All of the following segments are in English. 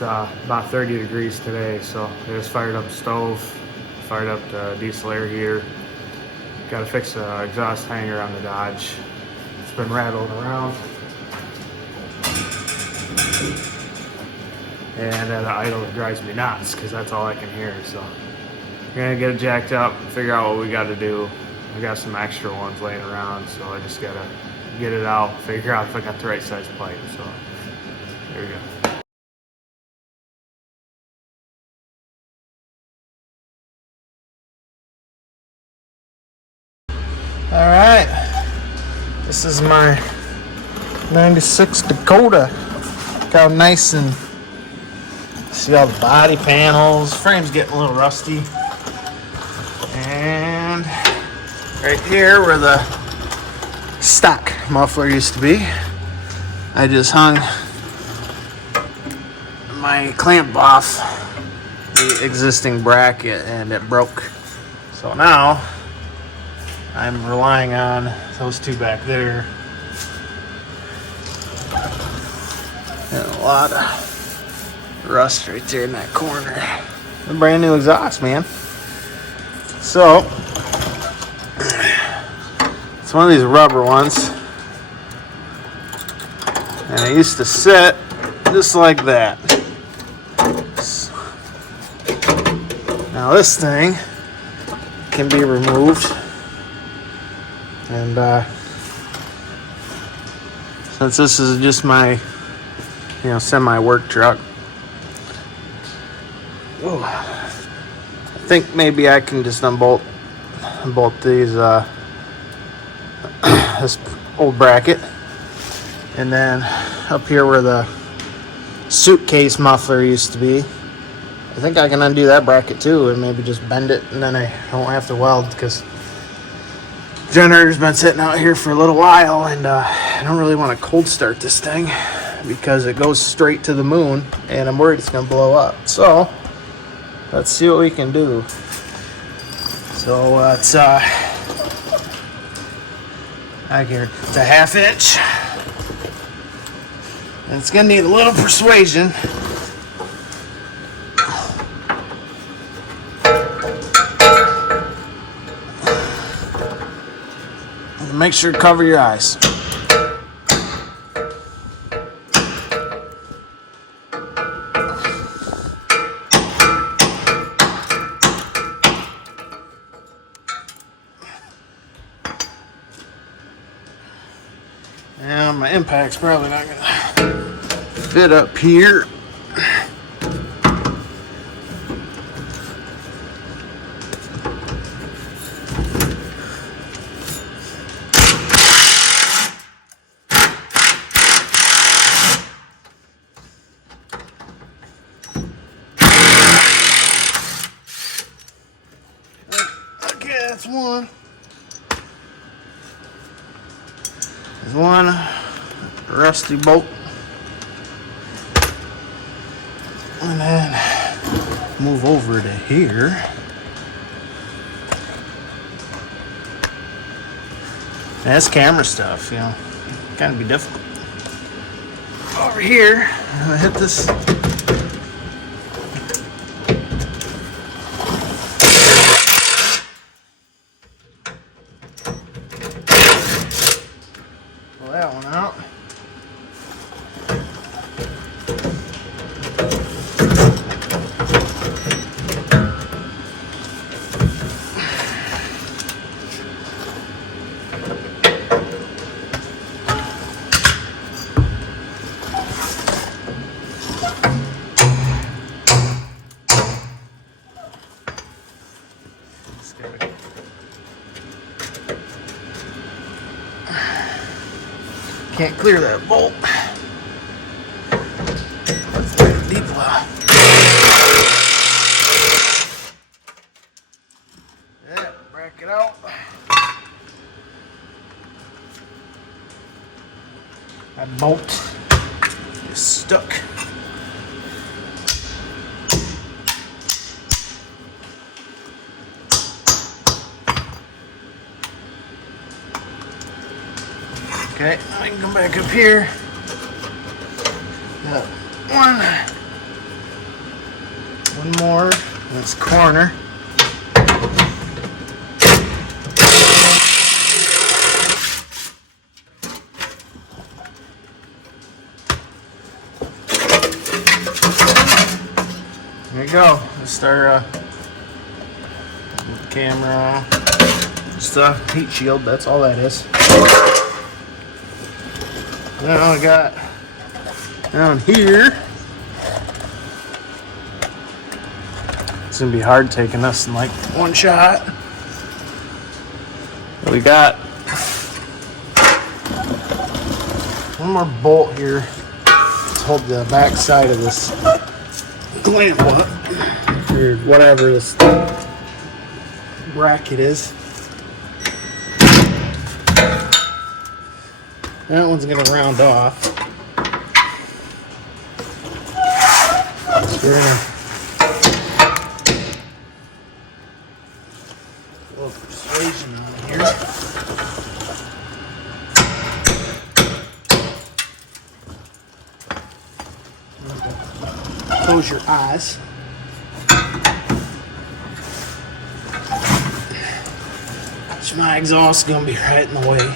It's about 30 degrees today, so I just fired up the stove, fired up the diesel air heater. Got to fix the exhaust hanger on the Dodge. It's been rattling around. And at an idle, it drives me nuts because that's all I can hear. So we're gonna get it jacked up, figure out what we got to do. I got some extra ones laying around, so I just gotta get it out, figure out if I got the right size pipe. So here we go. All right, this is my 96 Dakota. Look how nice, and see all the body panels. Frame's getting a little rusty. And right here where the stock muffler used to be, I just hung my clamp off the existing bracket and it broke. So now I'm relying on those two back there. And a lot of rust right there in that corner. A brand new exhaust, man. So it's one of these rubber ones, and it used to sit just like that. Now this thing can be removed, and since this is just my semi-work truck, I think maybe I can just unbolt these this old bracket, and then up here where the suitcase muffler used to be, I think I can undo that bracket too and maybe just bend it, and then I don't have to weld because the generator's been sitting out here for a little while, and I don't really want to cold start this thing because it goes straight to the moon and I'm worried it's gonna blow up. So let's see what we can do. So it's a 1/2 inch, and it's gonna need a little persuasion. Make sure to cover your eyes. Now my impact's probably not gonna fit up here. Okay, that's one. There's one rusty bolt, and then move over to here. That's camera stuff, kind of be difficult. Over here, I'm gonna hit this. Pull that one out. Can't clear that bolt. That's a deep well. Yeah, break it out. That bolt is stuck. Okay, I can come back up here. Got one One more in this corner. There you go. Let's start camera. Just a heat shield. That's all that is. Now I got down here. It's gonna be hard taking this in like one shot. But we got one more bolt here to hold the back side of this clamp up, or whatever this bracket is. That one's gonna round off. So we're gonna a little persuasion on here. Close your eyes. So my exhaust is gonna be right in the way.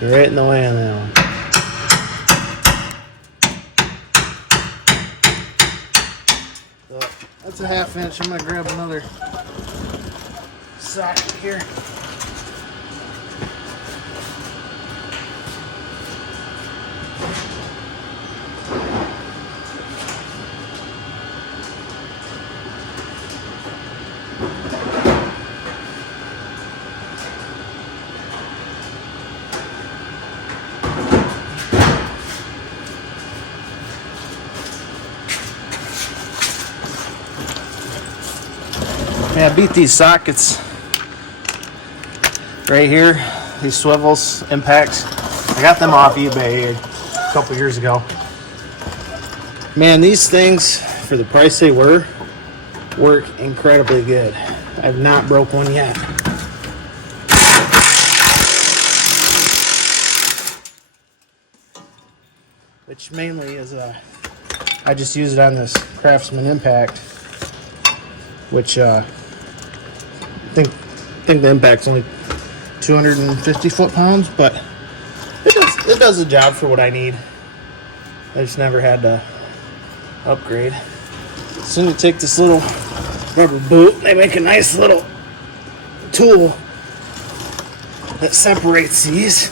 You're right in the way on that one. So that's a 1/2 inch. I'm gonna grab another socket here. Yeah, I beat these sockets right here, these swivels, impacts. I got them off eBay a couple years ago. Man, these things, for the price they were, work incredibly good. I've not broke one yet. Which mainly is, I just use it on this Craftsman Impact, which I think the impact's only 250 foot-pounds, but it does the job for what I need. I just never had to upgrade. As soon as you take this little rubber boot, they make a nice little tool that separates these.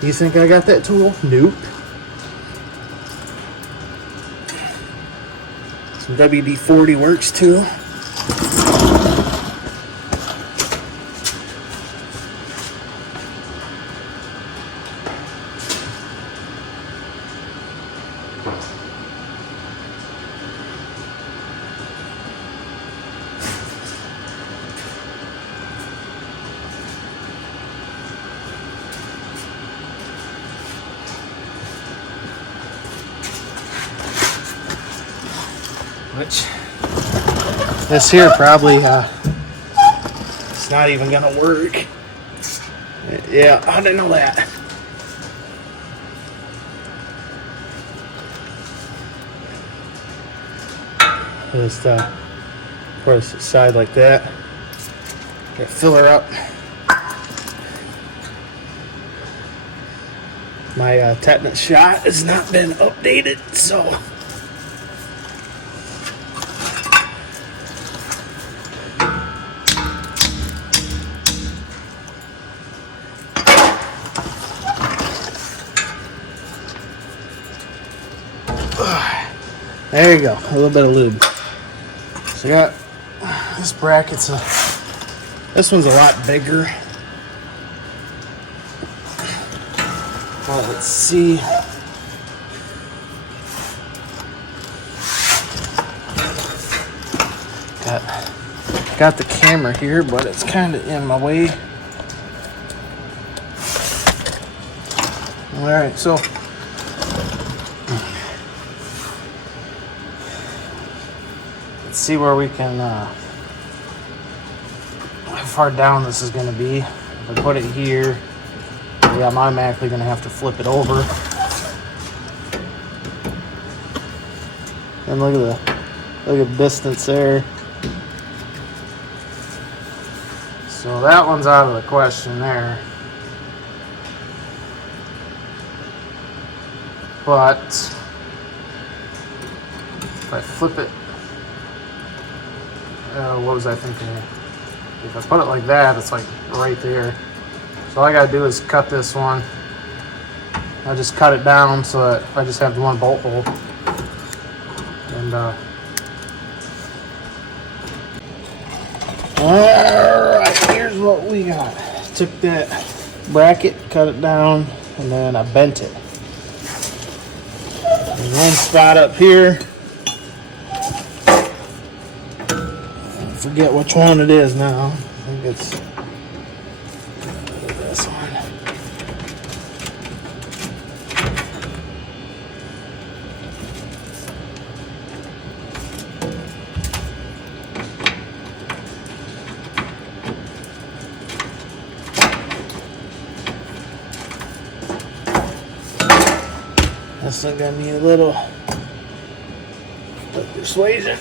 Do you think I got that tool? Nope. Some WD-40 works too. Which this here probably it's not even gonna work. Yeah, I didn't know that. Just pour this aside like that. Gotta fill her up. My tetanus shot has not been updated, so there you go, a little bit of lube. So I got this bracket's this one's a lot bigger. Well, let's see. Got the camera here, but it's kind of in my way. All right, so let's see where we can how far down this is going to be. If I put it here, yeah, I'm automatically going to have to flip it over. And look at the distance there. So that one's out of the question there. But if I flip it, what was I thinking? If I put it like that, it's like right there. So all I gotta do is cut this one. I just cut it down so that I just have the one bolt hole. And alright, here's what we got. Took that bracket, cut it down, and then I bent it. There's one spot up here. I forget which one it is now. I think it's this one. That's still gonna need a little persuasion.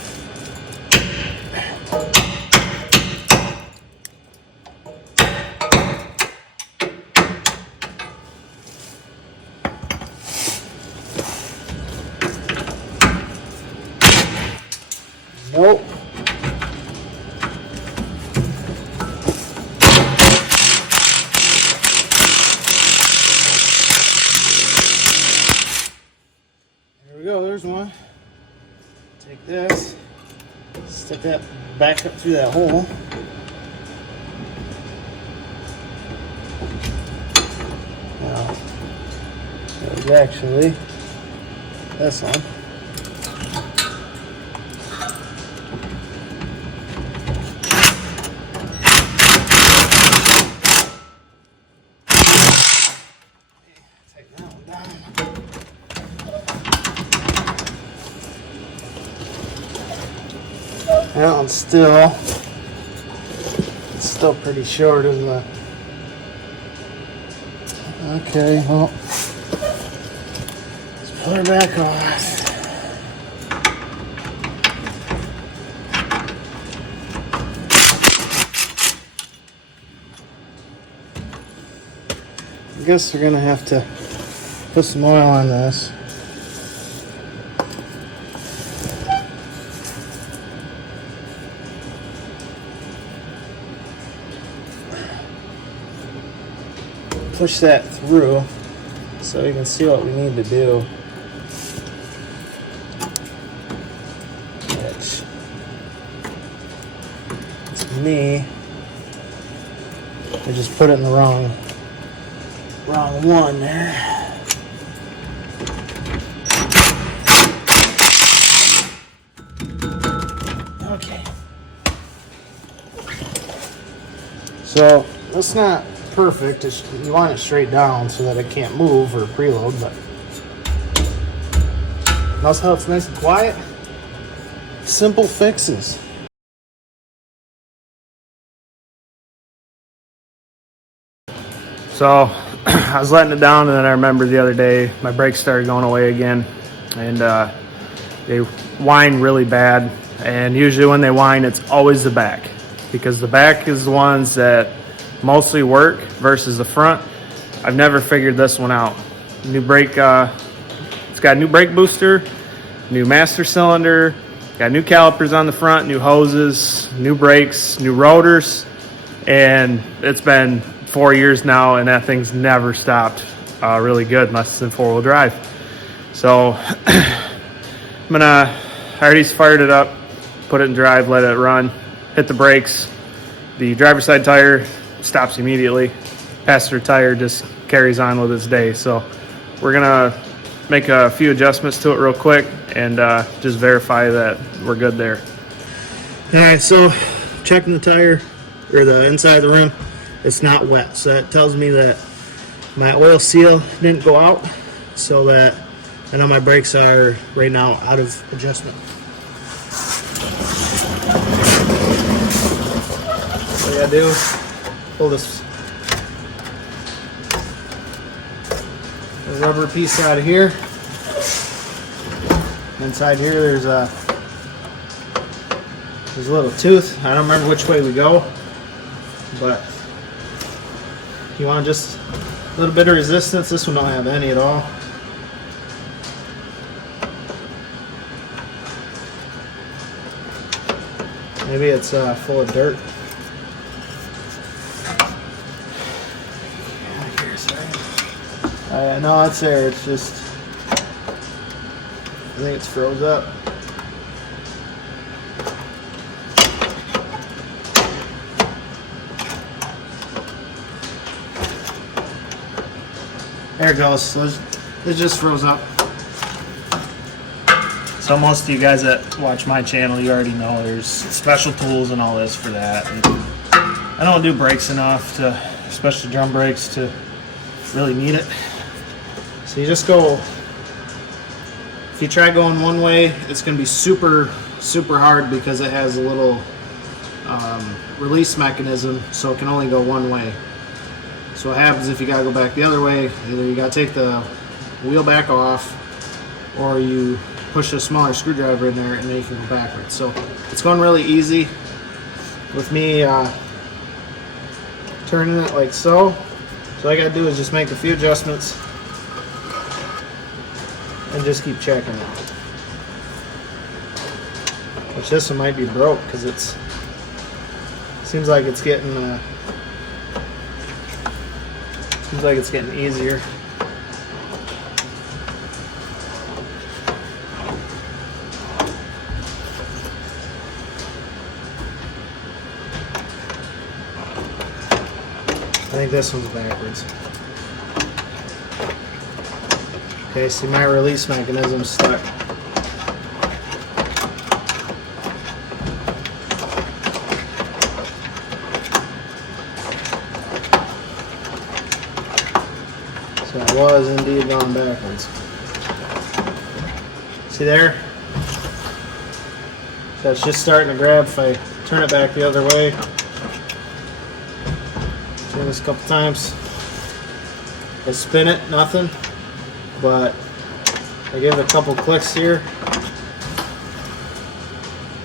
Nope. There we go, there's one. Take this, stick that back up through that hole. Now, that was actually this one. That one's still pretty short, isn't it? Okay, well, let's put her back off. I guess we're gonna have to put some oil on this. Push that through so we can see what we need to do. Which, to me, I just put it in the wrong one there. Okay. So that's not perfect. You want it straight down so that it can't move or preload, but notice how it's nice and quiet. Simple fixes. So I was letting it down, and then I remembered the other day my brakes started going away again, and they whine really bad. And usually when they whine, it's always the back, because the back is the ones that mostly work versus the front. I've never figured this one out. New brake, it's got a new brake booster, new master cylinder, got new calipers on the front, new hoses, new brakes, new rotors, and it's been 4 years now, and that thing's never stopped really good unless it's in four-wheel drive. So I already fired it up, put it in drive, let it run, hit the brakes. The driver's side tire stops immediately. Passenger tire just carries on with its day. So we're gonna make a few adjustments to it real quick and just verify that we're good there. All right, so checking the tire, or the inside of the rim, it's not wet. So that tells me that my oil seal didn't go out, so that I know my brakes are right now out of adjustment. So gotta do, pull this rubber piece out of here. Inside here there's a little tooth. I don't remember which way we go, but you want just a little bit of resistance. This one don't have any at all. Maybe it's full of dirt. No, it's there. It's just, I think it's froze up. There it goes. So it just froze up. So most of you guys that watch my channel, you already know there's special tools and all this for that. And I don't do brakes enough to, especially drum brakes, to really need it. So you just go, if you try going one way, it's going to be super hard because it has a little release mechanism, so it can only go one way. So what happens if you got to go back the other way, either you got to take the wheel back off, or you push a smaller screwdriver in there and then you can go backwards. So it's going really easy with me turning it like so. So all I got to do is just make a few adjustments and just keep checking it. Which this one might be broke because it's seems like it's getting easier. I think this one's backwards. Okay, see, my release mechanism's stuck. So it was indeed going backwards. See there? So it's just starting to grab. If I turn it back the other way, do this a couple times. I spin it, nothing. But I give it a couple clicks here.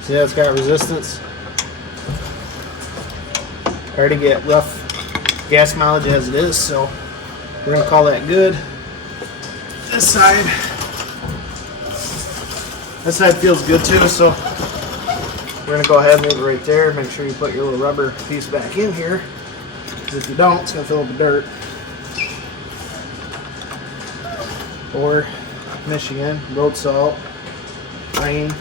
See how it's got resistance? I already get rough gas mileage as it is, so we're gonna call that good. This side feels good too, so we're gonna go ahead and move it right there. Make sure you put your little rubber piece back in here, because if you don't, it's gonna fill up with dirt. Or Michigan, road salt, rain,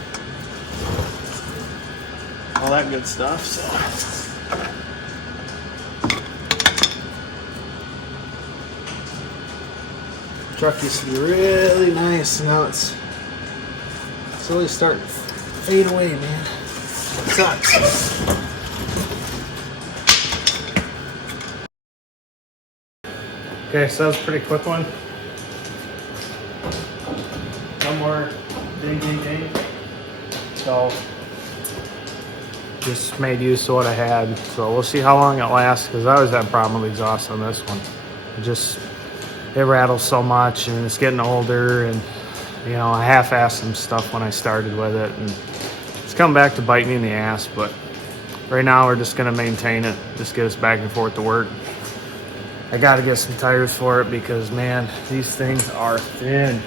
all that good stuff. So the truck used to be really nice, now it's slowly starting to fade away, man. It sucks. Okay, so that was a pretty quick one. One more ding. So just made use of what I had. So we'll see how long it lasts, because I always had a problem with exhaust on this one. It rattles so much, and it's getting older, and you know, I half-assed some stuff when I started with it, and it's coming back to bite me in the ass. But right now we're just gonna maintain it, just get us back and forth to work. I gotta get some tires for it because, man, these things are thin.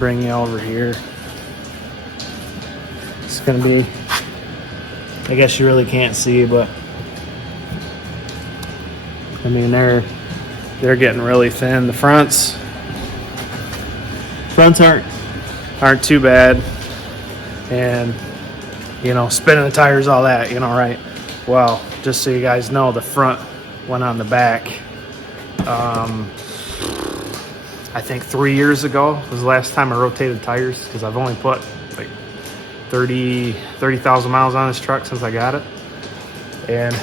Bring you over here. It's gonna be, I guess you really can't see, but I mean they're getting really thin. The fronts aren't too bad, and you know, spinning the tires, all that, you know, right? Well, just so you guys know, the front went on the back. I think 3 years ago was the last time I rotated tires, because I've only put like 30,000 miles on this truck since I got it. And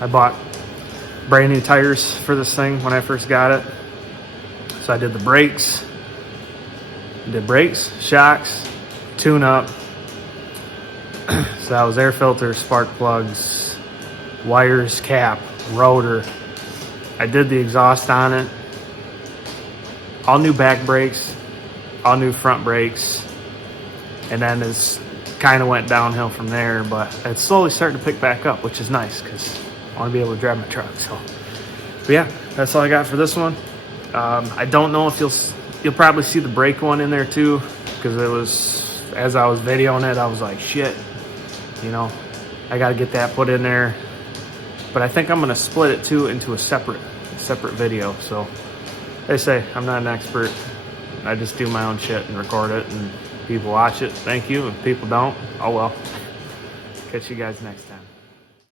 I bought brand new tires for this thing when I first got it. So I did the brakes, shocks, tune up. So that was air filter, spark plugs, wires, cap, rotor. I did the exhaust on it. All new back brakes, all new front brakes. And then it's kind of went downhill from there, but it's slowly starting to pick back up, which is nice because I want to be able to drive my truck. So, but yeah, that's all I got for this one. I don't know if you'll probably see the brake one in there too, because it was, as I was videoing it, I was like, shit, you know, I got to get that put in there. But I think I'm going to split it too into a separate video. So they say I'm not an expert. I just do my own shit and record it, and people watch it. Thank you. If people don't, oh well. Catch you guys next time.